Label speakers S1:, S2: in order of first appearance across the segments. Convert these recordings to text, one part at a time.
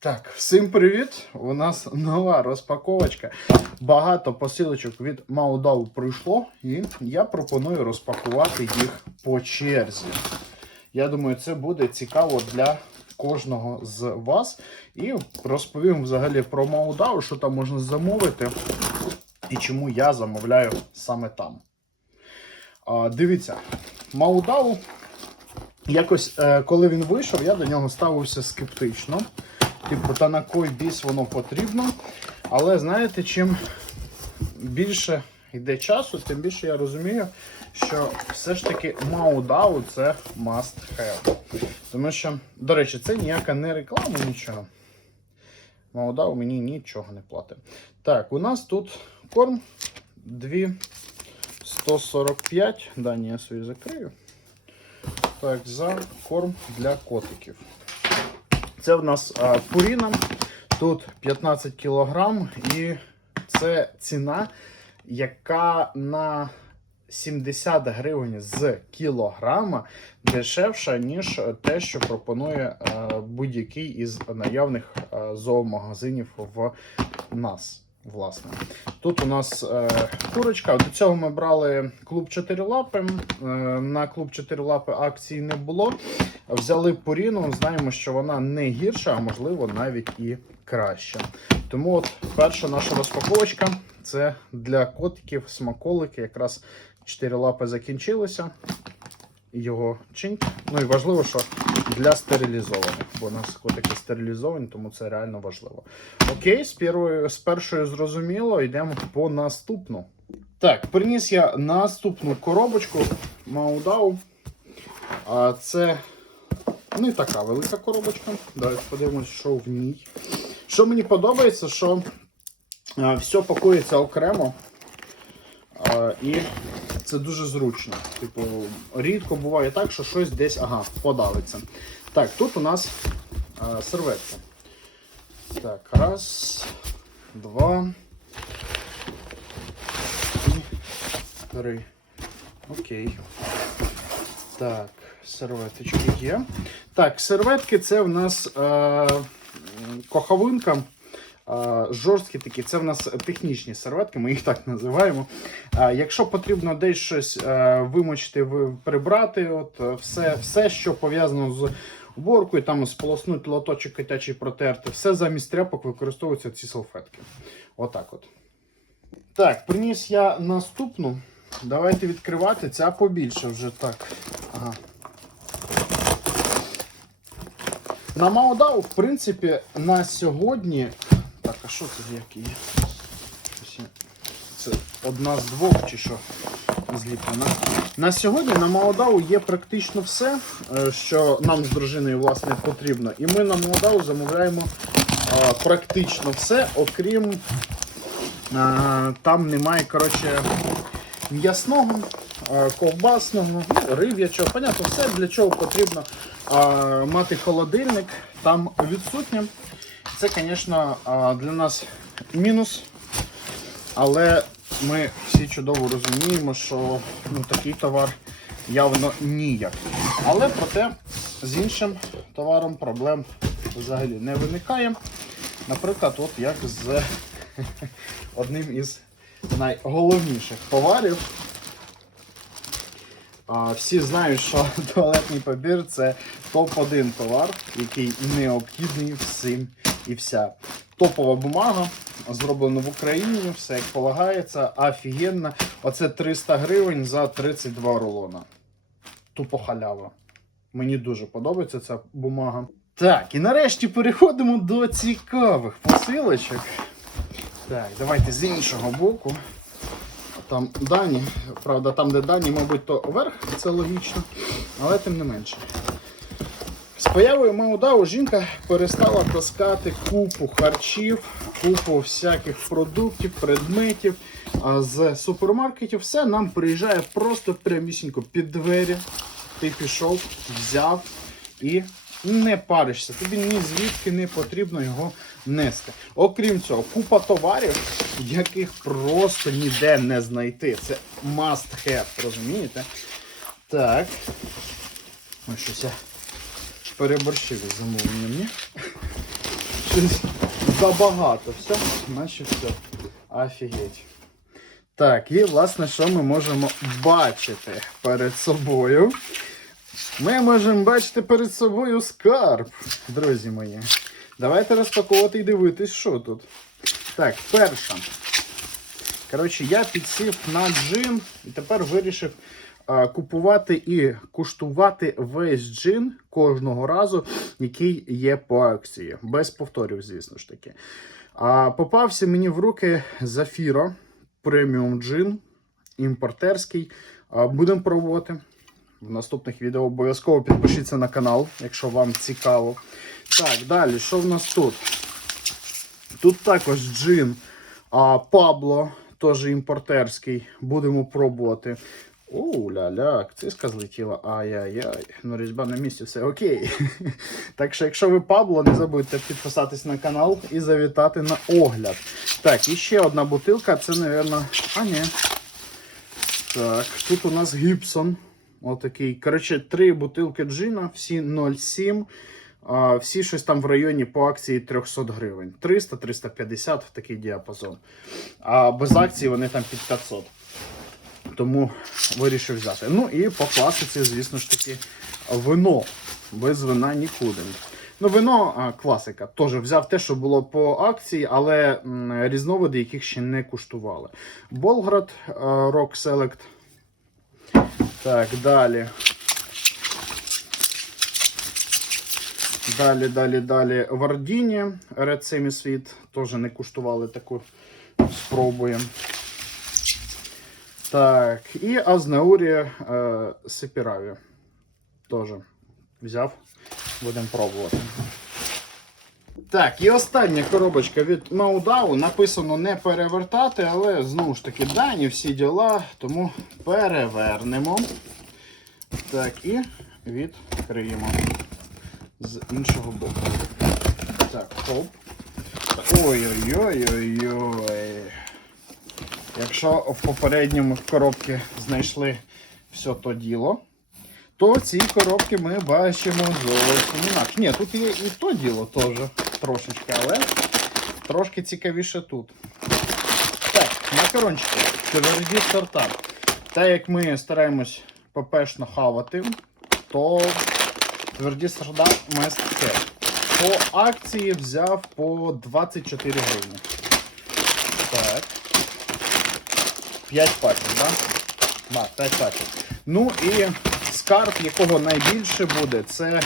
S1: Так, всім привіт! У нас нова розпаковочка. Багато посилочок від Маудау прийшло, і я пропоную розпакувати їх по черзі. Я думаю, це буде цікаво для кожного з вас. І розповім взагалі про Маудау, що там можна замовити, і чому я замовляю саме там. А, дивіться, Маудау. Якось, е, коли він вийшов, я до нього ставився скептично. Типу, та на кой біс воно потрібно. Але знаєте, чим більше йде часу, тим більше я розумію, що все ж таки Маудау це must have. Тому що, до речі, це ніяка не реклама, нічого. Маудау мені нічого не платить. Так, у нас тут корм 2 145. Дані я свої закрию. Так, за корм для котиків. Це в нас а, пуріна. Тут 15 кг, і це ціна, яка на 70 гривень з кілограма дешевша, ніж те, що пропонує е, будь-який із наявних е, зоомагазинів в нас. Власне, тут у нас е, курочка. До цього ми брали клуб 4 лапи. Е, на клуб 4 лапи акції не було. Взяли поріну, знаємо, що вона не гірша, а можливо навіть і краща. Тому от перша наша розпаковочка це для котиків смаколики. Якраз 4 лапи закінчилися. Його чинь. Ну і важливо, що для стерилізованих, бо у нас котики стерилізовані, тому це реально важливо. Окей, з першою, з першою зрозуміло, йдемо по наступну. Так, приніс я наступну коробочку Маудау. А це не така велика коробочка. Давайте подивимось, що в ній. Що мені подобається, що все пакується окремо. І це дуже зручно. Типу, рідко буває так, що щось десь ага, подавиться. Так, тут у нас а, серветка. Так, раз, два. Три. Окей. Так, серветочки є. Так, серветки це в нас е, коховинка. Жорсткі такі, це в нас технічні серветки, ми їх так називаємо. Якщо потрібно десь щось е, вимочити, прибрати, от, е, все, все, що пов'язано з уборкою, там сполоснути лоточок котячий протерти, все замість тряпок використовуються ці салфетки. Отак от. Так, приніс я наступну. Давайте відкривати. Ця побільше вже так. Ага. На Маодау, в принципі, на сьогодні. А що це які є? Це одна з двох чи що зліплена. На сьогодні на Маодау є практично все, е, що нам з дружиною власне потрібно. І ми на Маодау замовляємо е, практично все, окрім е, там немає, коротше, м'ясного, ковбасного, ну, риб'ячого. Понятно, все для чого потрібно е, мати холодильник, там відсутнє. Це, звісно, для нас мінус. Але ми всі чудово розуміємо, що ну, такий товар явно ніяк. Але проте з іншим товаром проблем взагалі не виникає. Наприклад, от як з одним із найголовніших товарів. Всі знають, що туалетний папір це топ-1 товар, який необхідний всім і вся. Топова бумага, зроблена в Україні, все як полагається, офігенно. Оце 300 гривень за 32 рулона. Тупо халява. Мені дуже подобається ця бумага. Так, і нарешті переходимо до цікавих посилочок. Так, давайте з іншого боку. Там дані, правда, там, де дані, мабуть, то верх, це логічно, але тим не менше. З появою Маудау жінка перестала таскати купу харчів, купу всяких продуктів, предметів а з супермаркетів. Все нам приїжджає просто прямісінько під двері. Ти пішов, взяв і не паришся. Тобі ні звідки не потрібно його нести. Окрім цього, купа товарів, яких просто ніде не знайти. Це must have, розумієте? Так. Ось щось переборщив із замовленням. щось забагато. Все, наче все. Офігеть. Так, і власне, що ми можемо бачити перед собою? Ми можемо бачити перед собою скарб, друзі мої. Давайте розпаковувати і дивитись, що тут. Так, перша. Коротше, я підсів на джин і тепер вирішив купувати і куштувати весь джин кожного разу, який є по акції. Без повторів, звісно ж таки. А, попався мені в руки Зафіро преміум джин, імпортерський. Будемо пробувати. В наступних відео обов'язково підпишіться на канал, якщо вам цікаво. Так, далі, що в нас тут? Тут також джин Пабло, теж імпортерський. Будемо пробувати. Оу, ля-ля, акцизка злетіла. Ай-яй-яй. Ну, різьба на місці, все окей. так що, якщо ви Пабло, не забудьте підписатись на канал і завітати на огляд. Так, і ще одна бутилка. Це, мабуть, а ні. Так, тут у нас Гібсон. Отакий. Коротше, три бутилки джина, всі 0,7. А, всі щось там в районі по акції 300 гривень. 300-350 в такий діапазон. А без акції вони там під 500. Тому вирішив взяти. Ну і по класиці, звісно ж таки, вино. Без вина нікуди. Ну, вино а, класика. Теж взяв те, що було по акції, але м, різновиди, яких ще не куштували. Болград Rock Select. Так, далі. Далі, далі, далі. Вардіні Red Semi-Sweet. Теж не куштували таку. Спробуємо. Так, і Азнеурі е, Сепіраві. Теж взяв. Будемо пробувати. Так, і остання коробочка від Маудау. Написано не перевертати, але знову ж таки дані, всі діла, тому перевернемо. Так, і відкриємо з іншого боку. Так, хоп. Ой-ой-ой-ой-ой. Якщо в попередньому коробці знайшли все то діло, то в цій коробці ми бачимо зовсім інакше. Ні, тут є і то діло теж трошечки, але трошки цікавіше тут. Так, макарончики. Тверді сорта. Так як ми стараємось попешно хавати, то тверді must have. По акції взяв по 24 гривні. Так. 5 пачок, так? Да? Так, 5 пачок. Ну і скарб, якого найбільше буде, це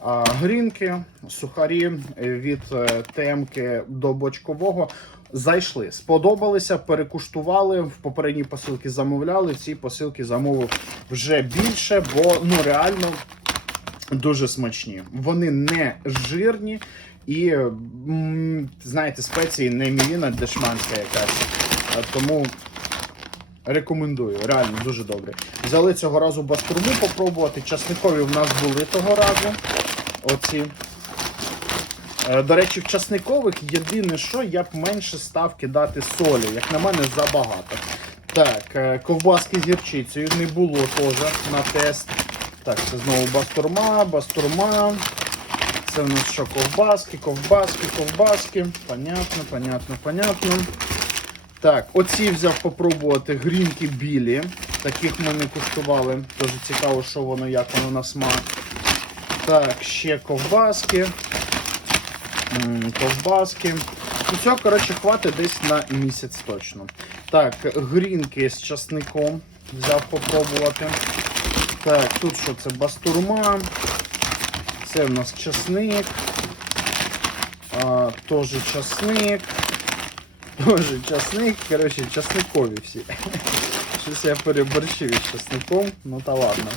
S1: а, грінки, сухарі від е, темки до бочкового. Зайшли, сподобалися, перекуштували. В попередній посилки замовляли. В цій посилки замовив вже більше, бо ну реально дуже смачні. Вони не жирні і, знаєте, спеції не мівіна дешманська якась. Тому рекомендую, реально дуже добре. Взяли цього разу бастурму попробувати. Часникові в нас були того разу. Оці. Е, До речі, в часникових єдине, що я б менше став кидати солі, як на мене, забагато. Так, е, ковбаски з гірчицею не було теж на тест. Так, це знову бастурма, бастурма. Це в нас що, ковбаски, ковбаски, ковбаски. Понятно, понятно, понятно. Так, оці взяв попробувати грінки білі. Таких ми не куштували. Дуже цікаво, що воно, як воно на смак. Так, ще ковбаски. Ковбаски. І цього, коротше, хватить десь на місяць точно. Так, грінки з часником взяв попробувати. Так, тут що це бастурма. Це в нас часник. Теж часник. Тоже часник. Коротше, часникові всі. Щось я переборщив із часником. Ну та ладно.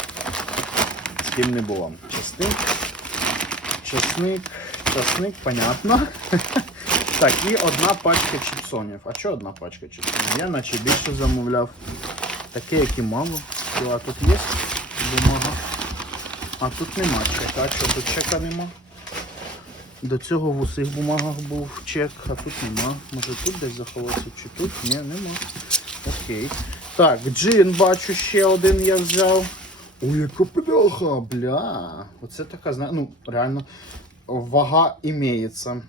S1: З ким не було. Часник. Часник. Часник, понятно. Так, і одна пачка чіпсонів. А що одна пачка чіпсонів? Я наче більше замовляв. Таке, як і мало. А тут є бумага. А тут нема чека. А що тут чека нема? До цього в усіх бумагах був чек, а тут нема. Може тут десь заховався чи тут? Ні, нема. Окей. Так, джин бачу ще один я взяв. Ой, яка пляха, бля. Оце така, зна... ну, реально вага імеється.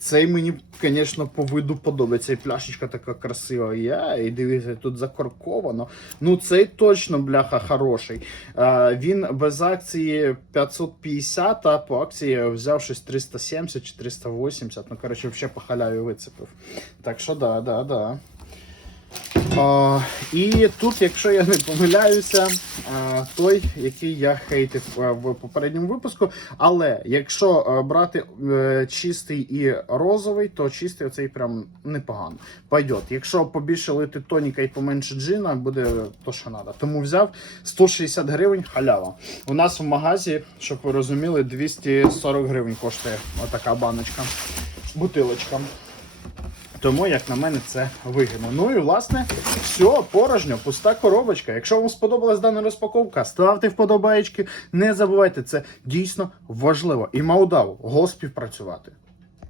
S1: Цей мені, звісно, по виду подобається. І пляшечка така красива. Я, і дивіться, тут закорковано. Ну, цей точно, бляха, хороший. Е, він без акції 550, а по акції взяв щось 370 чи 380. Ну, коротше, взагалі по халяві вицепив. Так що да, да, да. І тут, якщо я не помиляюся, той, який я хейтив в попередньому випуску. Але якщо брати е, чистий і розовий, то чистий оцей прям непогано. Пойдет. Якщо побільше лити тоніка і поменше джина, буде то, що треба. Тому взяв 160 гривень халява. У нас в магазі, щоб ви розуміли, 240 гривень коштує отака баночка, бутилочка. Тому, як на мене, це вигідно. Ну і власне, все, порожньо, пуста коробочка. Якщо вам сподобалась дана розпаковка, ставте вподобаєчки. Не забувайте, це дійсно важливо. І Маудаву, го співпрацювати.